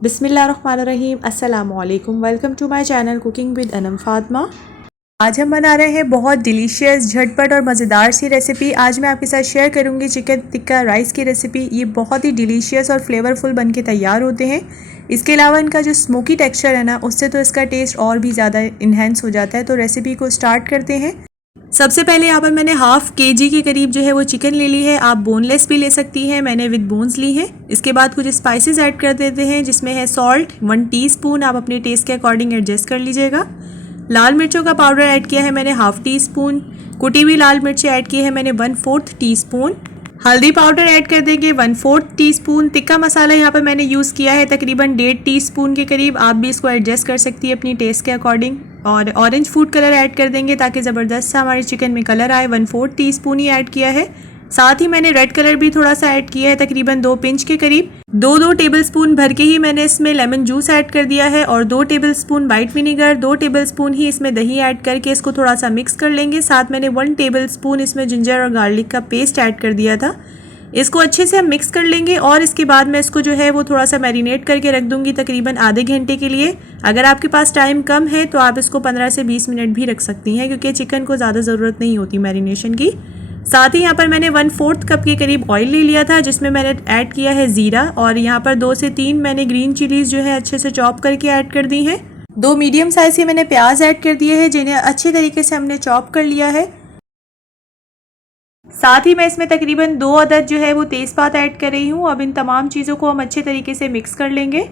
बिस्मिल्लाहिर्रहमानिर्रहीम अस्सलामुअलैकुम। Welcome to my channel cooking with Anam Fatima. आज हम बना रहे हैं बहुत डिलीशियस, झटपट और मज़ेदार सी रेसिपी। आज मैं आपके साथ शेयर करूंगी चिकन टिक्का राइस की रेसिपी। ये बहुत ही डिलीशियस और फ्लेवरफुल बन के तैयार होते हैं। इसके अलावा इनका जो स्मोकी टेक्सचर है ना, उससे तो इसका टेस्ट और भी ज़्यादा इन्हेंस हो जाता है। तो रेसिपी को स्टार्ट करते हैं। सबसे पहले यहाँ पर मैंने हाफ केजी के करीब जो है वो चिकन ले ली है। आप बोनलेस भी ले सकती हैं, मैंने विद बोन्स ली है। इसके बाद कुछ स्पाइसेस ऐड कर देते हैं, जिसमें है सॉल्ट 1 टीस्पून। आप अपने टेस्ट के अकॉर्डिंग एडजस्ट कर लीजिएगा। लाल मिर्चों का पाउडर ऐड किया है मैंने हाफ टी स्पून। कुटी हुई लाल मिर्ची ऐड की है मैंने 1/4 टीस्पून। हल्दी पाउडर ऐड कर देंगे 1/4 टीस्पून। टिक्का मसाला यहाँ पर मैंने यूज़ किया है तकरीबन 1.5 टीस्पून के करीब। आप भी इसको एडजस्ट कर सकती है अपनी टेस्ट के अकॉर्डिंग। और ऑरेंज फूड कलर ऐड कर देंगे ताकि ज़बरदस्त सा हमारे चिकन में कलर आए। 1/4 टीस्पून ही ऐड किया है। साथ ही मैंने रेड कलर भी थोड़ा सा ऐड किया है तकरीबन 2 पिंच के करीब। 2 टेबलस्पून भर के ही मैंने इसमें लेमन जूस ऐड कर दिया है और 2 टेबलस्पून वाइट विनेगर, 2 टेबलस्पून ही इसमें दही ऐड करके इसको थोड़ा सा मिक्स कर लेंगे। साथ मैंने 1 टेबलस्पून इसमें जिंजर और गार्लिक का पेस्ट ऐड कर दिया था। इसको अच्छे से हम मिक्स कर लेंगे और इसके बाद मैं इसको जो है वो थोड़ा सा मैरिनेट करके रख दूंगी तकरीबन आधे घंटे के लिए। अगर आपके पास टाइम कम है तो आप इसको 15 से 20 मिनट भी रख सकती हैं, क्योंकि चिकन को ज़्यादा ज़रूरत नहीं होती मैरिनेशन की। साथ ही यहाँ पर मैंने 1/4 कप के करीब ऑयल ले लिया था, जिसमें मैंने ऐड किया है ज़ीरा। और यहाँ पर 2 से 3 मैंने ग्रीन चिलीज़ जो है अच्छे से चॉप करके ऐड कर दी हैं। 2 मीडियम साइज़ के मैंने प्याज ऐड कर दिए हैं, जिन्हें अच्छे तरीके से हमने चॉप कर लिया है। साथ ही मैं इसमें तकरीबन 2 अदद जो है वो तेज़पात ऐड कर रही हूँ। अब इन तमाम चीज़ों को हम अच्छे तरीके से मिक्स कर लेंगे।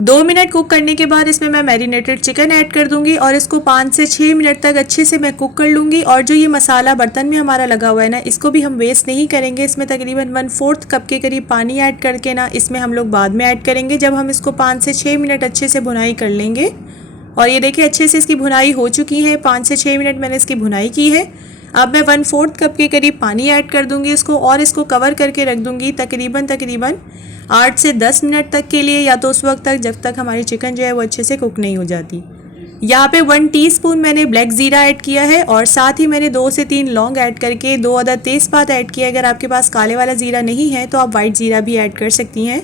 2 मिनट कुक करने के बाद इसमें मैं मैरिनेटेड चिकन ऐड कर दूंगी और इसको 5 से 6 मिनट तक अच्छे से मैं कुक कर लूँगी। और जो ये मसाला बर्तन में हमारा लगा हुआ है ना, इसको भी हम वेस्ट नहीं करेंगे। इसमें तकरीबन 1/4 कप के करीब पानी ऐड करके ना, इसमें हम लोग बाद में ऐड करेंगे जब हम इसको 5 से 6 मिनट अच्छे से भुनाई कर लेंगे। और ये देखिए अच्छे से इसकी भुनाई हो चुकी है। 5 से 6 मिनट मैंने इसकी भुनाई की है। अब मैं 1/4 कप के करीब पानी ऐड कर दूंगी इसको और इसको कवर करके रख दूंगी तकरीबन 8 से 10 मिनट तक के लिए, या तो उस वक्त तक जब तक हमारी चिकन जो है वो अच्छे से कुक नहीं हो जाती। यहाँ पे 1 टीस्पून मैंने ब्लैक ज़ीरा ऐड किया है और साथ ही मैंने 2 से 3 लौंग ऐड करके 2 अदद तेज़पात ऐड किया। अगर आपके पास काले वाला ज़ीरा नहीं है तो आप वाइट ज़ीरा भी ऐड कर सकती हैं।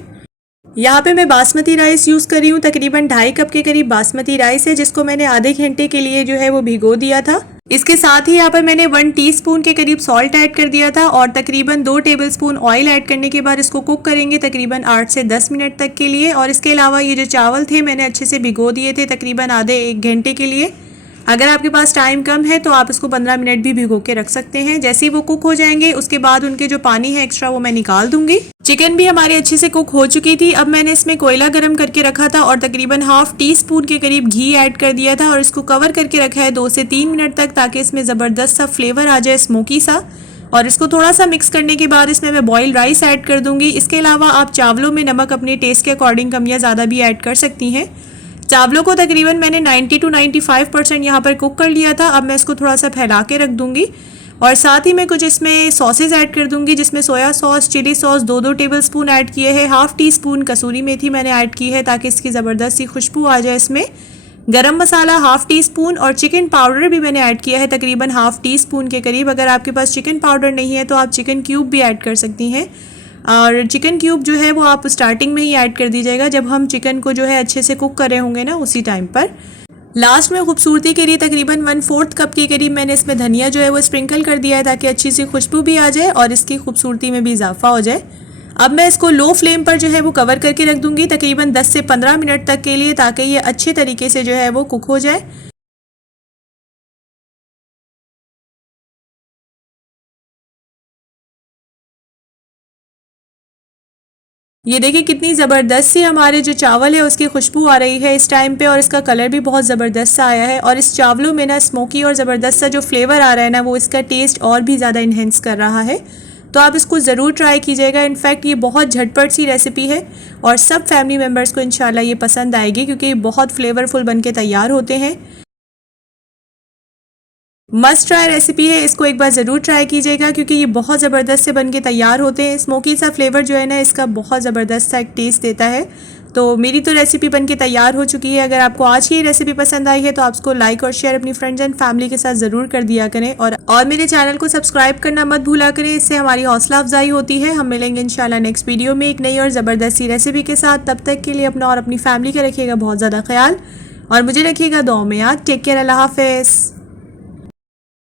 यहाँ पे मैं बासमती राइस यूज़ कर रही हूँ, तकरीबन 2.5 कप के करीब बासमती राइस है, जिसको मैंने आधे घंटे के लिए जो है वो भिगो दिया था। इसके साथ ही यहाँ पर मैंने 1 टीस्पून के करीब सॉल्ट ऐड कर दिया था और तकरीबन 2 टेबलस्पून ऑयल ऐड करने के बाद इसको कुक करेंगे तकरीबन 8 से 10 मिनट तक के लिए। और इसके अलावा ये जो चावल थे मैंने अच्छे से भिगो दिए थे तकरीबन आधे 1 घंटे के लिए। अगर आपके पास टाइम कम है तो आप इसको 15 मिनट भी भिगो के रख सकते हैं। जैसे ही वो कुक हो जाएंगे उसके बाद उनके जो पानी है एक्स्ट्रा वो मैं निकाल दूंगी। चिकन भी हमारी अच्छे से कुक हो चुकी थी। अब मैंने इसमें कोयला गर्म करके रखा था और तकरीबन ½ टीस्पून के करीब घी ऐड कर दिया था और इसको कवर करके रखा है 2 से 3 मिनट तक, ताकि इसमें ज़बरदस्त सा फ्लेवर आ जाए, स्मोकी सा। और इसको थोड़ा सा मिक्स करने के बाद इसमें मैं बॉइल्ड राइस ऐड कर दूंगी। इसके अलावा आप चावलों में नमक अपने टेस्ट के अकॉर्डिंग कम या ज़्यादा भी ऐड कर सकती हैं। चावलों को तकरीबन मैंने 90 to 95% यहाँ पर कुक कर लिया था। अब मैं इसको थोड़ा सा फैला के रख दूंगी और साथ ही मैं कुछ इसमें सॉसेज ऐड कर दूंगी, जिसमें soya sauce, chilli sauce 2 tablespoon add किए हैं। ½ टीस्पून कसूरी मेथी मैंने ऐड की है ताकि इसकी ज़बरदस्त सी खुशबू आ जाए इसमें। गरम मसाला ½ टीस्पून और चिकन पाउडर भी मैंने ऐड किया है तकरीबन ½ टीस्पून के करीब। अगर आपके पास चिकन पाउडर नहीं है तो आप चिकन क्यूब भी ऐड कर सकती हैं। और चिकन क्यूब जो है वो आप स्टार्टिंग में ही ऐड कर दीजिएगा, जब हम चिकन को जो है अच्छे से कुक कर रहे होंगे ना, उसी टाइम पर। लास्ट में खूबसूरती के लिए तकरीबन 1/4 कप के करीब मैंने इसमें धनिया जो है वो स्प्रिंकल कर दिया है, ताकि अच्छी सी खुशबू भी आ जाए और इसकी खूबसूरती में भी इजाफा हो जाए। अब मैं इसको लो फ्लेम पर जो है वो कवर करके रख दूंगी तकरीबन 10 से 15 मिनट तक के लिए, ताकि ये अच्छे तरीके से जो है वो कुक हो जाए। ये देखिए कितनी ज़बरदस्त सी हमारे जो चावल है उसकी खुशबू आ रही है इस टाइम पे, और इसका कलर भी बहुत ज़बरदस्त सा आया है। और इस चावलों में ना स्मोकी और ज़बरदस्त सा जो फ्लेवर आ रहा है ना, वो इसका टेस्ट और भी ज़्यादा इन्हेंस कर रहा है। तो आप इसको ज़रूर ट्राई कीजिएगा। इनफैक्ट ये बहुत झटपट सी रेसिपी है और सब फैमिली मेम्बर्स को इंशाल्लाह ये पसंद आएगी, क्योंकि ये बहुत फ्लेवरफुल बन के तैयार होते हैं। मस्ट ट्राई रेसिपी है, इसको एक बार ज़रूर ट्राई कीजिएगा, क्योंकि ये बहुत ज़बरदस्त से बन के तैयार होते हैं। स्मोकी सा फ्लेवर जो है ना इसका बहुत ज़बरदस्त सा एक टेस्ट देता है। तो मेरी तो रेसिपी बनके तैयार हो चुकी है। अगर आपको आज की ये रेसिपी पसंद आई है तो आप उसको लाइक और शेयर अपनी फ्रेंड्स एंड फैमिली के साथ ज़रूर कर दिया करें और मेरे चैनल को सब्सक्राइब करना मत भूला करें, इससे हमारी हौसला अफजाई होती है। हम मिलेंगे इंशाल्लाह नेक्स्ट वीडियो में एक नई और ज़बरदस्ती रेसिपी के साथ। तब तक के लिए अपना और अपनी फैमिली का रखिएगा बहुत ज़्यादा ख्याल और मुझे रखिएगा दुआओं में याद। टेक केयर, अल्लाह हाफिज़।